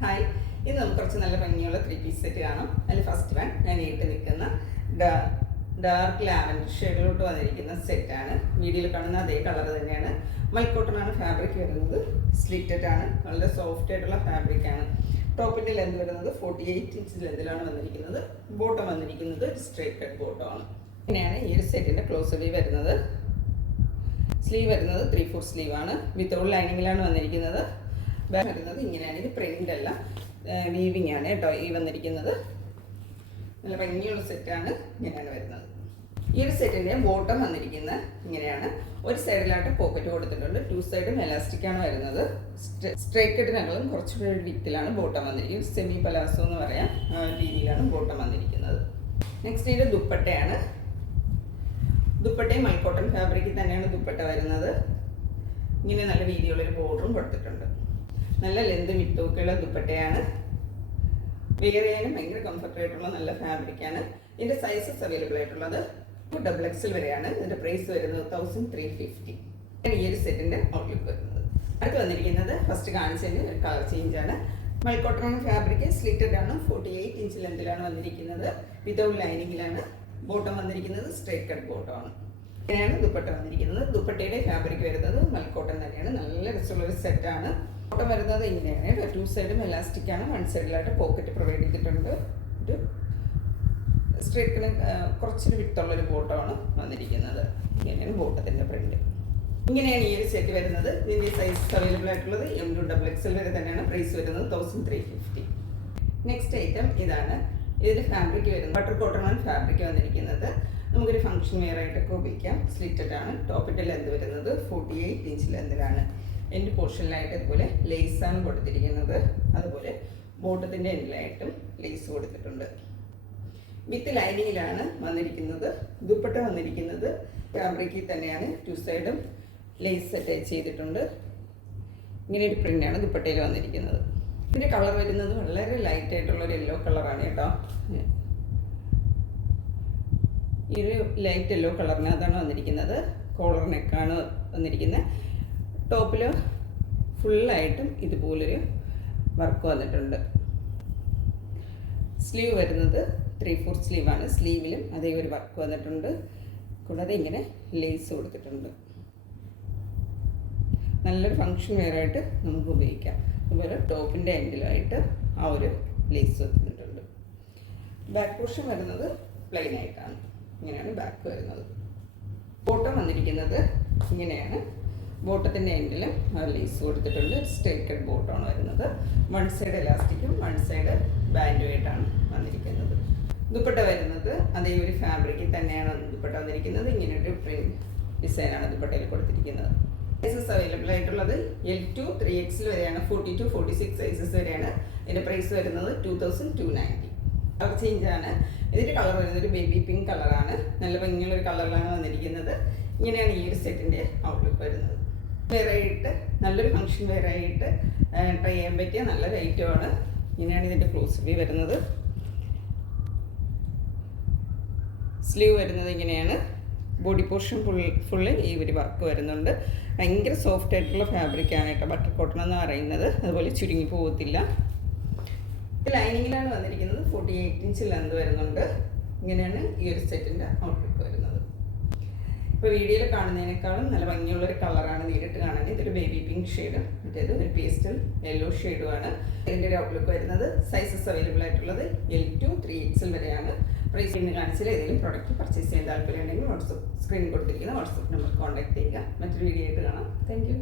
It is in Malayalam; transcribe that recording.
ഹായ്, ഇന്ന് നമുക്ക് കുറച്ച് നല്ല ഭംഗിയുള്ള 3 പീസ് സെറ്റ് കാണാം. അതിൽ ഫസ്റ്റ് വൺ ഞാൻ ഇട്ട് നിൽക്കുന്ന ഡാർക്ക് ലാവൻഡർ ഷെയ്ഡിലോട്ട് വന്നിരിക്കുന്ന സെറ്റാണ്. വീഡിയോയിൽ കാണുന്ന അതേ കളർ തന്നെയാണ്. മൽക്കോട്ടനാണ് ഫാബ്രിക് വരുന്നത്. സ്ലിറ്റഡ് ആണ്, വളരെ സോഫ്റ്റ് ആയിട്ടുള്ള ഫാബ്രിക് ആണ്. ടോപ്പിൻ്റെ ലെന്ത് വരുന്നത് 48 ഇഞ്ച് ലെന്തിലാണ് വന്നിരിക്കുന്നത്. ബോട്ടം വന്നിരിക്കുന്നത് സ്ട്രൈറ്റ് കട്ട് ബോട്ടം ആണ്. ഇങ്ങനെയാണ് ഈ ഒരു സെറ്റിൻ്റെ ക്ലോസ് വ്യൂ വരുന്നത്. സ്ലീവ് വരുന്നത് 3/4 സ്ലീവ് ആണ്. വിത്തൗട്ട് ലൈനിങ്ങിലാണ് വന്നിരിക്കുന്നത്. വരുന്നത് ഇങ്ങനെയാണ്. ഇത് പ്രിന്റ് അല്ല, വീവിങ് ആണ് കേട്ടോ ഈ വന്നിരിക്കുന്നത്. നല്ല ഭംഗിയുള്ള സെറ്റാണ്. ഇങ്ങനെയാണ് വരുന്നത്. ഈ ഒരു സെറ്റിൻ്റെ ബോട്ടം വന്നിരിക്കുന്നത് ഇങ്ങനെയാണ്. ഒരു സൈഡിലായിട്ട് പോക്കറ്റ് കൊടുത്തിട്ടുണ്ട്. 2 സൈഡും എലാസ്റ്റിക് ആണ് വരുന്നത്. സ്ട്രൈറ്റ് കട്ടിനകളും കുറച്ചുകൂടി വിത്തിലാണ് ബോട്ടം വന്നിരിക്കുന്നത്. സെമി പലാസോ എന്ന് പറയാം, ആ രീതിയിലാണ് ബോട്ടം വന്നിരിക്കുന്നത്. നെക്സ്റ്റ് ഇത് ദുപ്പട്ടയാണ്. ദുപ്പട്ടയും മൽക്കോട്ടൺ ഫാബ്രിക്കിൽ തന്നെയാണ് ദുപ്പട്ട വരുന്നത്. ഇങ്ങനെ നല്ല വീതിയുള്ളൊരു ബോർഡറും കൊടുത്തിട്ടുണ്ട്. നല്ല ലെന്ത് വിട്ടൊക്കെയുള്ള ദുപ്പട്ടയാണ്. വെയർ ചെയ്യാനും ഭയങ്കര കംഫർട്ട് ആയിട്ടുള്ള നല്ല ഫാബ്രിക്കാണ്. ഇതിൻ്റെ സൈസസ് അവൈലബിൾ ആയിട്ടുള്ളത് XXL വരെയാണ്. ഇതിൻ്റെ പ്രൈസ് വരുന്നത് 1350. ഈ ഒരു സെറ്റിൻ്റെ ഔട്ട്ലുക്ക് വരുന്നത്. അടുത്ത് വന്നിരിക്കുന്നത് ഫസ്റ്റ് കാണിച്ചതിന് ഒരു കളർ ചേഞ്ച് ആണ്. മൽക്കോട്ടൺ ഫാബ്രിക് സ്ലിറ്റഡ് ആണ്. 48 ഇഞ്ച് ലെന്തിലാണ് വന്നിരിക്കുന്നത്. വിതൗട്ട് ലൈനിങ്ങിലാണ് ബോട്ടം വന്നിരിക്കുന്നത്. സ്ട്രൈറ്റ് കട്ട് ബോട്ടം ആണ്. ഇങ്ങനെയാണ് ദുപ്പട്ട വന്നിരിക്കുന്നത്. ദുപ്പട്ടയുടെ ഫാബ്രിക് വരുന്നത് മൽക്കോട്ടൺ തന്നെയാണ്. നല്ല രസമുള്ളൊരു സെറ്റാണ്. ബോട്ടം വരുന്നത് ഇങ്ങനെയാണ്. 2 സൈഡും എലാസ്റ്റിക് ആണ്. 1 സൈഡിലായിട്ട് പോക്കറ്റ് പ്രൊവൈഡ് ചെയ്തിട്ടുണ്ട്. ഒരു സ്ട്രൈറ്റിന് കുറച്ചൊരു വിട്ടുള്ളൊരു ബോട്ടമാണ് വന്നിരിക്കുന്നത്. ഇങ്ങനെയാണ് ബോട്ടത്തിൻ്റെ പ്രിന്റ്. ഇങ്ങനെയാണ് ഈ ഒരു സെറ്റ് വരുന്നത്. ഇതിൻ്റെ സൈസ് അവൈലബിൾ ആയിട്ടുള്ളത് M to XXL വരെ തന്നെയാണ്. പ്രൈസ് വരുന്നത് 1350. നെക്സ്റ്റ് ഐറ്റം ഇതാണ്. ഇതിൻ്റെ ഫാബ്രിക് വരുന്നത് ബട്ടർ കോട്ടൺ ആണ് ഫാബ്രിക് വന്നിരിക്കുന്നത്. നമുക്കൊരു ഫംഗ്ഷൻ വെയർ ആയിട്ടൊക്കെ ഉപയോഗിക്കാം. സ്ലിറ്റഡ് ആണ്. ടോപ്പിൻ്റെ ലെന്ത് വരുന്നത് 48 ഇഞ്ച് ലെന്തിലാണ്. എൻ്റെ പോർഷനിലായിട്ട് ഇതുപോലെ ലേസാണ് കൊടുത്തിരിക്കുന്നത്. അതുപോലെ ബോട്ടത്തിൻ്റെ എൻഡിലായിട്ടും ലേസ് കൊടുത്തിട്ടുണ്ട്. വിത്ത് ലൈനിങ്ങിലാണ് വന്നിരിക്കുന്നത്. ദുപ്പട്ട വന്നിരിക്കുന്നത് ഫാബ്രിക്കിൽ തന്നെയാണ്. 2 സൈഡും ലേസ് അറ്റാച്ച് ചെയ്തിട്ടുണ്ട്. ഇങ്ങനെ ഒരു പ്രിൻ്റാണ് ദുപ്പട്ടയിൽ വന്നിരിക്കുന്നത്. ഇതിൻ്റെ കളർ വരുന്നത് വളരെ ലൈറ്റ് ആയിട്ടുള്ളൊരു യെല്ലോ കളറാണ് കേട്ടോ. ഈ ഒരു ലൈറ്റ് യെല്ലോ കളറിനകത്താണ് വന്നിരിക്കുന്നത്. കോളർ നെക്കാണ് വന്നിരിക്കുന്നത്. ടോപ്പിൽ ഫുള്ളായിട്ടും ഇതുപോലൊരു വർക്ക് വന്നിട്ടുണ്ട്. സ്ലീവ് വരുന്നത് 3/4 സ്ലീവാണ്. സ്ലീവിലും അതേ ഒരു വർക്ക് വന്നിട്ടുണ്ട്. കൂടാതെ ഇങ്ങനെ ലേസ് കൊടുത്തിട്ടുണ്ട്. നല്ലൊരു ഫങ്ഷൻ വെയറായിട്ട് നമുക്ക് ഉപയോഗിക്കാം. അതുപോലെ ടോപ്പിൻ്റെ എൻഡിലായിട്ട് ആ ഒരു ലേസ് വന്നിട്ടുണ്ട്. ബാക്ക് പോർഷൻ വരുന്നത് പ്ലെയിൻ ആയിട്ടാണ്. ഇങ്ങനെയാണ് ബാക്ക് വരുന്നത്. ബോട്ടം വന്നിരിക്കുന്നത് ഇങ്ങനെയാണ്. ബോട്ടത്തിൻ്റെ എൻഡിലും ലേസ് കൊടുത്തിട്ടുണ്ട്. സ്ട്രൈറ്റ് കട്ട് ബോട്ടമാണ് വരുന്നത്. 1 സൈഡ് എലാസ്റ്റിക്കും 1 സൈഡ് ബാൻഡുമായിട്ടാണ് വന്നിരിക്കുന്നത്. ദുപ്പട്ട വരുന്നത് അതേ ഒരു ഫാബ്രിക്കിൽ തന്നെയാണ് ദുപ്പട്ട വന്നിരിക്കുന്നത്. ഇങ്ങനെയൊരു പ്രിന്റ് ഡിസൈനാണ് ദുപ്പട്ടയിൽ കൊടുത്തിരിക്കുന്നത്. സൈസസ് അവൈലബിൾ ആയിട്ടുള്ളത് L to 3XL വരെയാണ്. 40 to 46 സൈസസ് വരെയാണ്. ഇതിൻ്റെ പ്രൈസ് വരുന്നത് 2290. കളർ ചേഞ്ച് ആണ്. ഇതിൻ്റെ കളർ വരുന്നത് ഒരു ബേബി പിങ്ക് കളറാണ്. നല്ല ഭംഗിയുള്ളൊരു കളറിലാണ് വന്നിരിക്കുന്നത്. ഇങ്ങനെയാണ് ഈ ഒരു സെറ്റിൻ്റെ ഔട്ട്ലുക്ക് വരുന്നത്. വെയറായിട്ട് നല്ലൊരു ഫംഗ്ഷൻ വെയറായിട്ട് ട്രൈ ചെയ്യാൻ പറ്റിയ നല്ലൊരു ഐറ്റമാണ്. ഇങ്ങനെയാണ് ഇതിൻ്റെ ക്ലോസ് വ്യൂ വരുന്നത്. സ്ലീവ് വരുന്നത് ഇങ്ങനെയാണ്. ബോഡി പോർഷൻ ഫുള്ള് ഈ ഒരു വർക്ക് വരുന്നുണ്ട്. ഭയങ്കര സോഫ്റ്റ് ആയിട്ടുള്ള ഫാബ്രിക്കാണ് കേട്ടോ ബട്ടർ കോട്ടൺ എന്ന് പറയുന്നത്. അതുപോലെ ചുരുങ്ങി പോകത്തില്ല. ലൈനിങ്ങിലാണ് വന്നിരിക്കുന്നത്. 48 ഇഞ്ച് ലെന്ത് വരുന്നുണ്ട്. ഇങ്ങനെയാണ് ഈ ഒരു സെറ്റിൻ്റെ ഔട്ട്ലുക്ക് വരുന്നത്. ഇപ്പോൾ വീഡിയോയിൽ കാണുന്നതിനേക്കാളും നല്ല ഭംഗിയുള്ളൊരു കളറാണ് നേരിട്ട് കാണാൻ. ഇതൊരു ബേബി പിങ്ക് ഷെയ്ഡും മറ്റേത് ഒരു പേസ്റ്റൽ യെല്ലോ ഷെയ്ഡുമാണ്. ഇതിൻ്റെ ഒരു ഔട്ട്ലുക്ക് വരുന്നത്. സൈസസ് അവൈലബിൾ ആയിട്ടുള്ളത് L to 3XL വരെയാണ്. പ്രൈസ് ഇന്ന് കാണിച്ചാൽ ഏതെങ്കിലും പ്രോഡക്റ്റ് പർച്ചേസ് ചെയ്യാൻ താല്പര്യമുണ്ടെങ്കിൽ സ്ക്രീനിൽ കൊടുത്തിരിക്കുന്ന വാട്സപ്പ് നമ്പർ കോൺടാക്ട് ചെയ്യുക. മറ്റൊരു വീഡിയോ ആയിട്ട് കാണാം. Thank you.